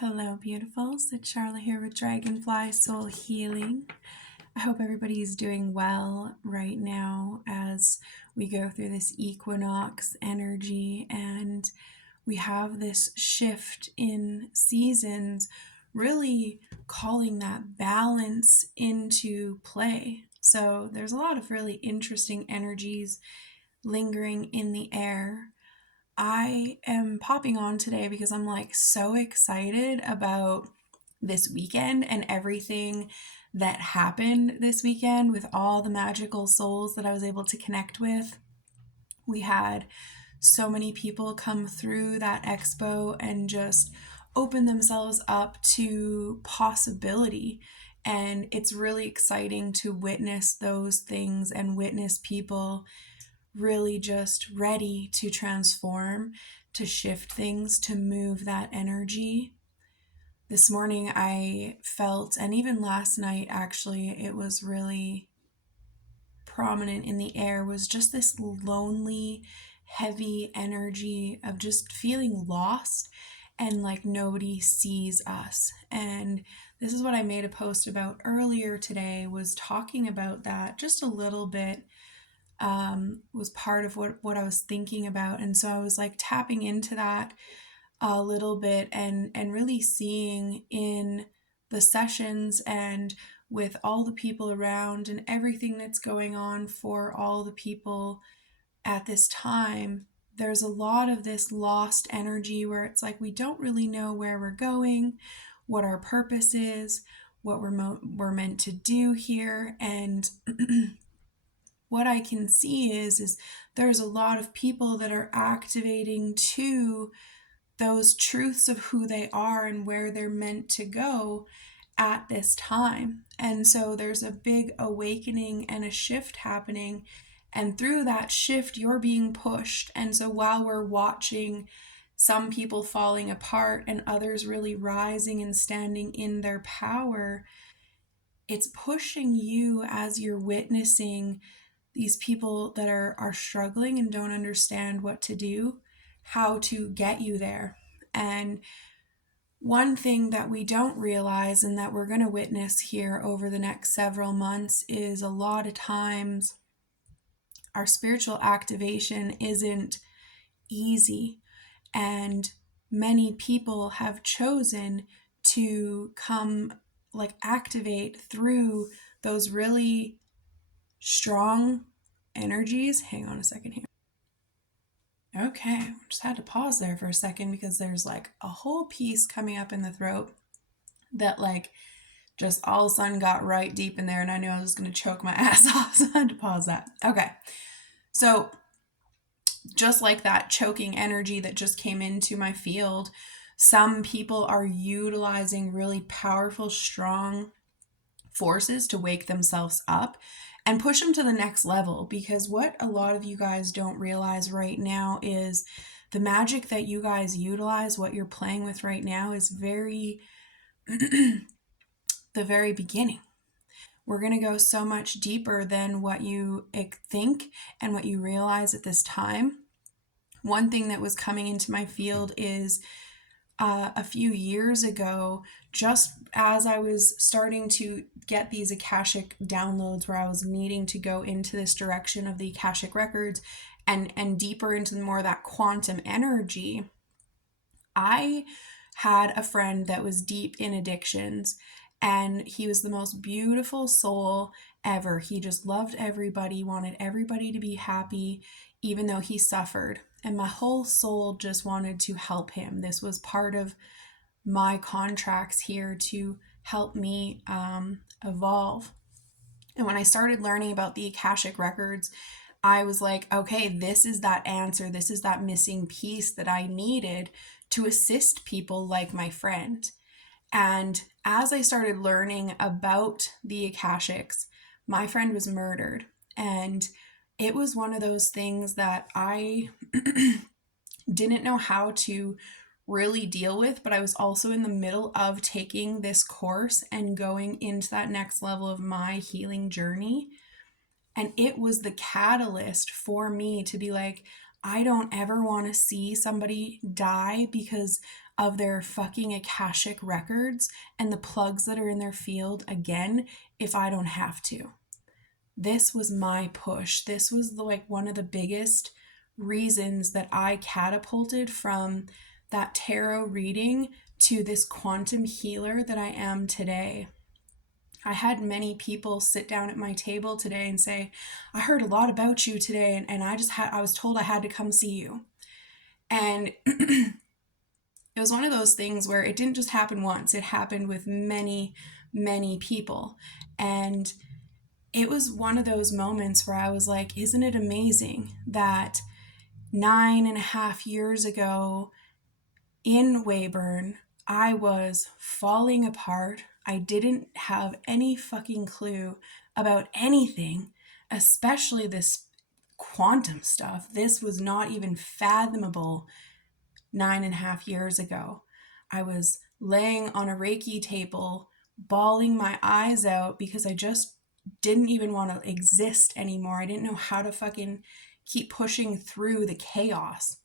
Hello, beautifuls. It's Charlotte here with Dragonfly Soul Healing. I hope everybody's doing well right now as we go through this equinox energy and we have this shift in seasons, really calling that balance into play. So, there's a lot of really interesting energies lingering in the air. I am popping on today because I'm like so excited about this weekend and everything that happened this weekend with all the magical souls that I was able to connect with. We had so many people come through that expo and just open themselves up to possibility. And it's really exciting to witness those things and witness people really just ready to transform, to shift things, to move that energy. This morning I felt, and even last night actually, it was really prominent in the air, was just this lonely, heavy energy of just feeling lost and like nobody sees us. And this is what I made a post about earlier today, was talking about that just a little bit. Was part of what I was thinking about. And so I was like tapping into that a little bit and really seeing in the sessions and with all the people around and everything that's going on for all the people at this time. There's a lot of this lost energy where it's like we don't really know where we're going, what our purpose is, what we're meant to do here. And what I can see is there's a lot of people that are activating to those truths of who they are and where they're meant to go at this time. And so there's a big awakening and a shift happening. And through that shift, you're being pushed. And so while we're watching some people falling apart and others really rising and standing in their power, it's pushing you as you're witnessing these people that are struggling and don't understand what to do, how to get you there. And one thing that we don't realize and that we're going to witness here over the next several months is a lot of times our spiritual activation isn't easy. And many people have chosen to come like activate through those really strong energies. Hang on a second here. Okay, just had to pause there for a second because there's like a whole piece coming up in the throat that like just all of a sudden got right deep in there and I knew I was going to choke my ass off, so I had to pause that. Okay, so just like that choking energy that just came into my field, some people are utilizing really powerful, strong forces to wake themselves up and push them to the next level. Because what a lot of you guys don't realize right now is the magic that you guys utilize, what you're playing with right now, is very the very beginning. We're going to go so much deeper than what you think and what you realize at this time. One thing that was coming into my field is a few years ago, just as I was starting to get these Akashic downloads where I was needing to go into this direction of the Akashic records and deeper into more of that quantum energy, I had a friend that was deep in addictions and he was the most beautiful soul ever. He just loved everybody, wanted everybody to be happy, even though he suffered. And my whole soul just wanted to help him. This was part of my contracts here to help me evolve. And when I started learning about the Akashic records, I was like, okay, this is that answer. This is that missing piece that I needed to assist people like my friend. And as I started learning about the Akashics, my friend was murdered. And it was one of those things that I didn't know how to really deal with, but I was also in the middle of taking this course and going into that next level of my healing journey. And it was the catalyst for me to be like, I don't ever want to see somebody die because of their fucking Akashic records and the plugs that are in their field again if I don't have to. This was my push. This was one of the biggest reasons that I catapulted from that tarot reading to this quantum healer that I am today. I had many people sit down at my table today and say, I heard a lot about you today, and I was told I had to come see you. And it was one of those things where it didn't just happen once, it happened with many, many people. And it was one of those moments where I was like, isn't it amazing that 9.5 years ago in Weyburn, I was falling apart. I didn't have any fucking clue about anything, especially this quantum stuff. This was not even fathomable 9.5 years ago. I was laying on a Reiki table, bawling my eyes out because I just didn't even want to exist anymore. I didn't know how to fucking keep pushing through the chaos.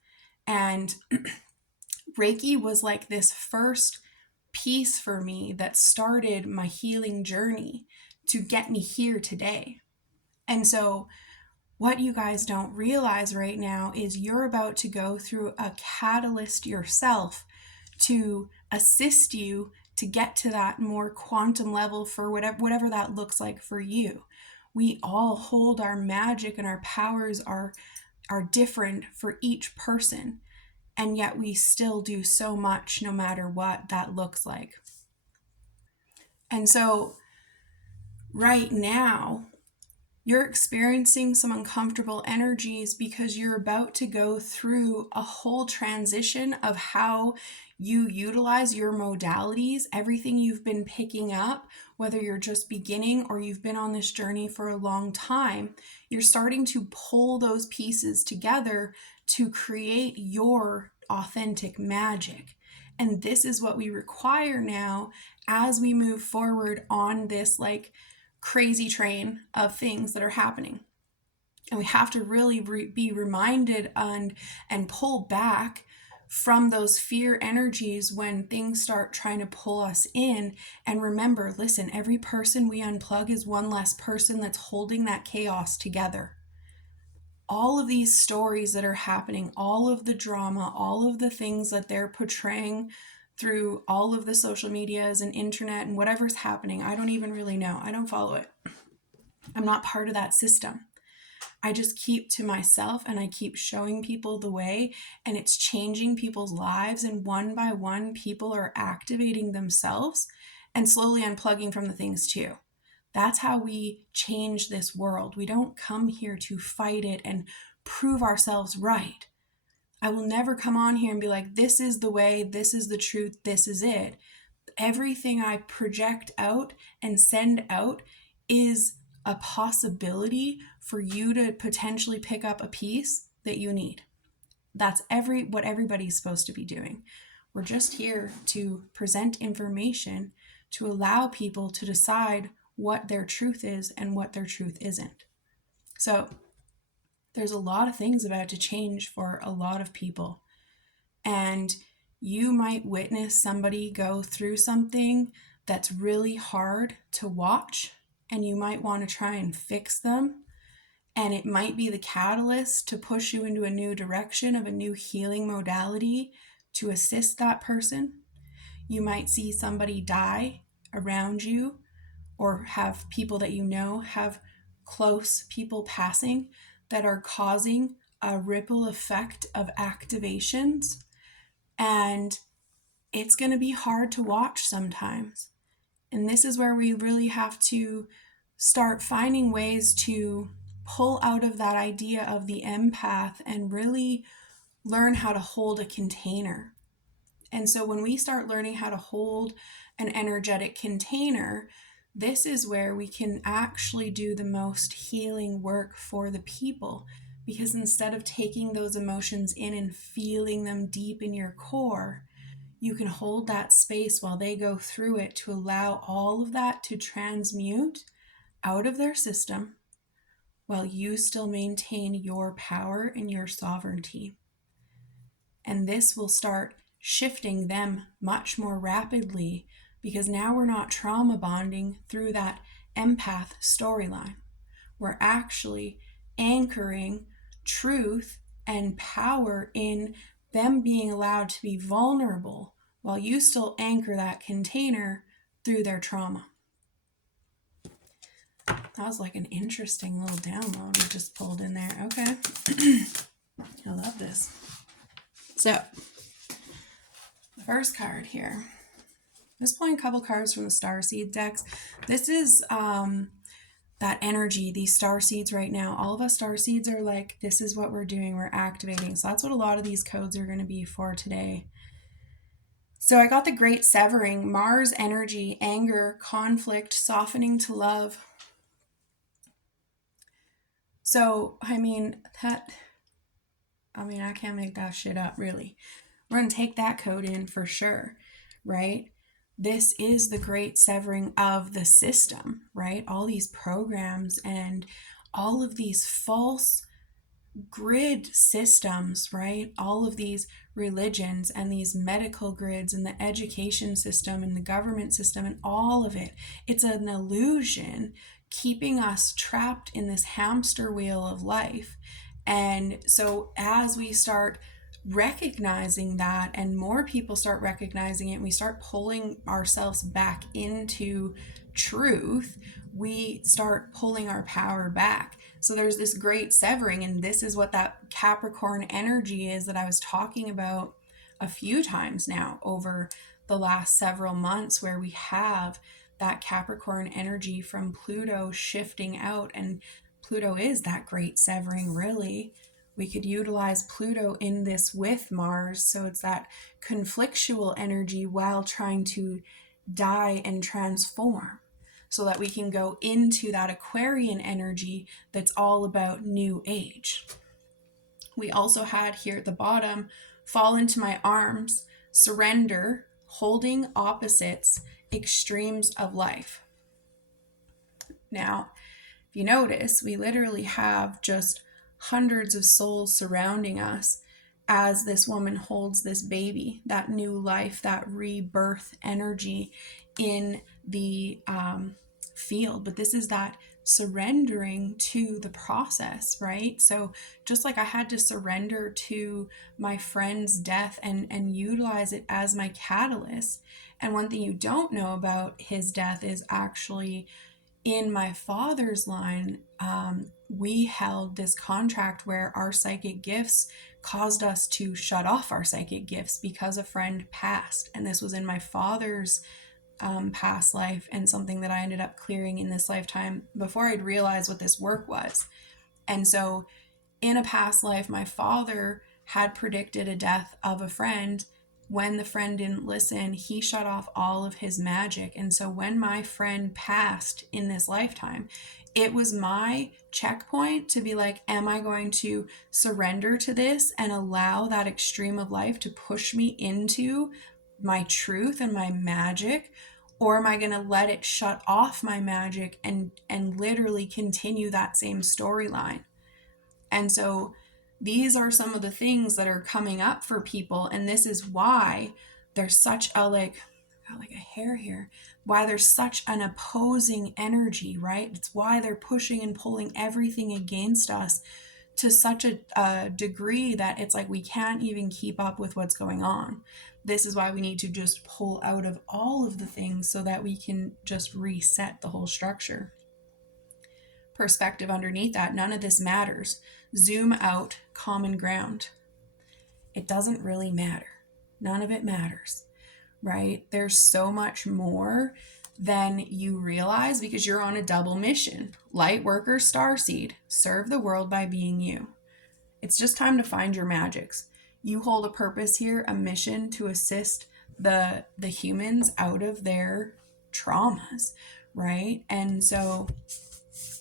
And Reiki was like this first piece for me that started my healing journey to get me here today. And so, what you guys don't realize right now is you're about to go through a catalyst yourself to assist you to get to that more quantum level for whatever that looks like for you. We all hold our magic, and our powers are different for each person. And yet we still do so much no matter what that looks like. And so right now, you're experiencing some uncomfortable energies because you're about to go through a whole transition of how you utilize your modalities, everything you've been picking up, whether you're just beginning or you've been on this journey for a long time. You're starting to pull those pieces together to create your authentic magic. And this is what we require now as we move forward on this crazy train of things that are happening. And we have to really be reminded and pull back from those fear energies when things start trying to pull us in. And remember, listen, every person we unplug is one less person that's holding that chaos together. All of these stories that are happening, all of the drama, all of the things that they're portraying through all of the social medias and internet and whatever's happening, I don't even really know. I don't follow it. I'm not part of that system. I just keep to myself and I keep showing people the way, and it's changing people's lives. And one by one, people are activating themselves and slowly unplugging from the things too. That's how we change this world. We don't come here to fight it and prove ourselves right. I will never come on here and be like, this is the way, this is the truth, this is it. Everything I project out and send out is a possibility for you to potentially pick up a piece that you need. That's what everybody's supposed to be doing. We're just here to present information to allow people to decide what their truth is and what their truth isn't. So there's a lot of things about to change for a lot of people. And you might witness somebody go through something that's really hard to watch, and you might want to try and fix them. And it might be the catalyst to push you into a new direction of a new healing modality to assist that person. You might see somebody die around you, or have people that you know have close people passing that are causing a ripple effect of activations. And it's going to be hard to watch sometimes. And this is where we really have to start finding ways to pull out of that idea of the empath and really learn how to hold a container. And so when we start learning how to hold an energetic container, this is where we can actually do the most healing work for the people. Because instead of taking those emotions in and feeling them deep in your core, you can hold that space while they go through it to allow all of that to transmute out of their system, while you still maintain your power and your sovereignty. And this will start shifting them much more rapidly, because now we're not trauma bonding through that empath storyline. We're actually anchoring truth and power in them being allowed to be vulnerable, while you still anchor that container through their trauma. That was like an interesting little download we just pulled in there. Okay. I love this. So, the first card here. I'm just pulling a couple cards from the Starseed decks. This is that energy, these starseeds right now. All of us starseeds are like, this is what we're doing, we're activating. So that's what a lot of these codes are going to be for today. So I got the Great Severing, Mars energy, anger, conflict, softening to love. So, I can't make that shit up, really. We're going to take that code in for sure, right? This is the great severing of the system, right? All these programs and all of these false grid systems, right? All of these religions and these medical grids and the education system and the government system and all of it. It's an illusion keeping us trapped in this hamster wheel of life. And so as we start recognizing that, and more people start recognizing it, and we start pulling ourselves back into truth, we start pulling our power back. So there's this great severing, and this is what that Capricorn energy is that I was talking about a few times now over the last several months, where we have that Capricorn energy from Pluto shifting out. And Pluto is that great severing, really. We could utilize Pluto in this with Mars. So it's that conflictual energy while trying to die and transform, so that we can go into that Aquarian energy that's all about new age. We also had here at the bottom, fall into my arms, surrender, holding opposites, extremes of life. Now, if you notice, we literally have just hundreds of souls surrounding us as this woman holds this baby, that new life, that rebirth energy in the field. But this is that surrendering to the process, right? So just like I had to surrender to my friend's death and utilize it as my catalyst. And one thing you don't know about his death is actually in my father's line, we held this contract where our psychic gifts caused us to shut off our psychic gifts because a friend passed. And this was in my father's past life, and something that I ended up clearing in this lifetime before I'd realized what this work was. And so in a past life, my father had predicted a death of a friend. When the friend didn't listen, he shut off all of his magic. And so when my friend passed in this lifetime, it was my checkpoint to be like, am I going to surrender to this and allow that extreme of life to push me into my truth and my magic? Or am I going to let it shut off my magic and literally continue that same storyline? And so these are some of the things that are coming up for people. And this is why there's such a like a hair here, why there's such an opposing energy, right? It's why they're pushing and pulling everything against us to such a degree that it's like we can't even keep up with what's going on. This is why we need to just pull out of all of the things so that we can just reset the whole structure. Perspective underneath that, none of this matters. Zoom out, common ground. It doesn't really matter. None of it matters, right? There's so much more than you realize because you're on a double mission. Light worker, starseed, serve the world by being you. It's just time to find your magics. You hold a purpose here, a mission to assist the humans out of their traumas, right? And so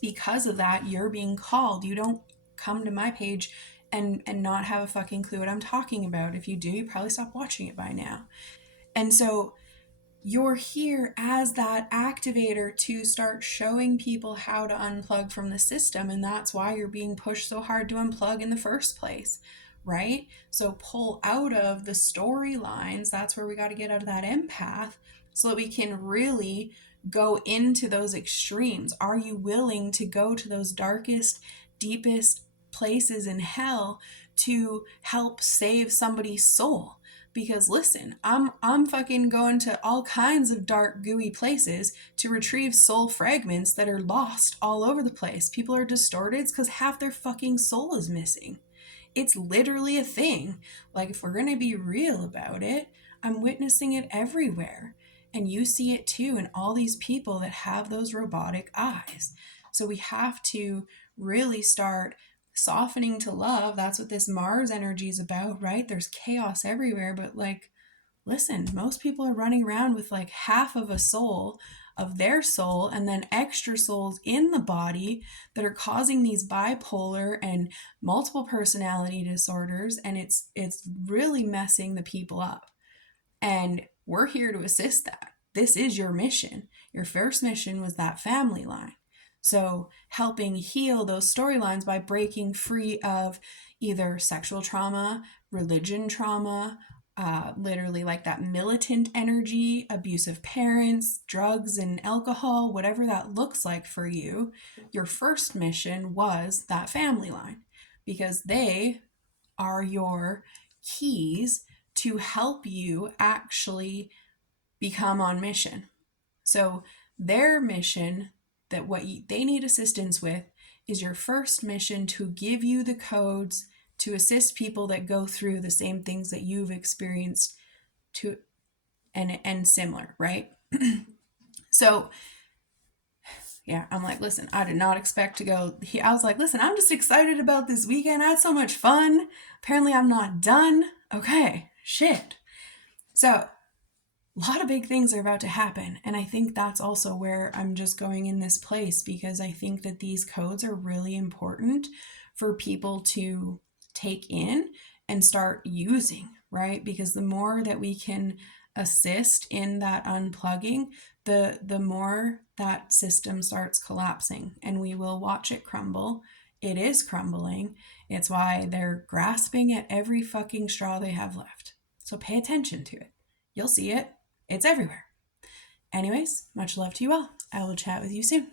because of that, you're being called. You don't come to my page and not have a fucking clue what I'm talking about. If you do, you probably stop watching it by now. And so you're here as that activator to start showing people how to unplug from the system. And that's why you're being pushed so hard to unplug in the first place, right? So pull out of the storylines. That's where we got to get out of that empath so that we can really go into those extremes. Are you willing to go to those darkest, deepest places in hell to help save somebody's soul? Because listen, I'm fucking going to all kinds of dark gooey places to retrieve soul fragments that are lost all over the place. People are distorted because half their fucking soul is missing. It's literally a thing. Like, if we're going to be real about it, I'm witnessing it everywhere. And you see it too in all these people that have those robotic eyes. So we have to really start softening to love. That's what this Mars energy is about, right? There's chaos everywhere, but like, listen, most people are running around with like half of a soul of their soul and then extra souls in the body that are causing these bipolar and multiple personality disorders, and it's really messing the people up. And we're here to assist that. This is your mission. Your first mission was that family line. So helping heal those storylines by breaking free of either sexual trauma, religion trauma, literally like that militant energy, abusive parents, drugs and alcohol, whatever that looks like for you. Your first mission was that family line because they are your keys to help you actually become on mission. So their mission, that they need assistance with, is your first mission to give you the codes to assist people that go through the same things that you've experienced to and similar, right? So yeah, I'm like, listen, I did not expect to go. I was like, listen, I'm just excited about this weekend. I had so much fun. Apparently I'm not done. Okay, shit. So a lot of big things are about to happen. And I think that's also where I'm just going in this place, because I think that these codes are really important for people to take in and start using, right? Because the more that we can assist in that unplugging, the more that system starts collapsing, and we will watch it crumble. It is crumbling. It's why they're grasping at every fucking straw they have left. So pay attention to it. You'll see it. It's everywhere. Anyways, much love to you all. I will chat with you soon.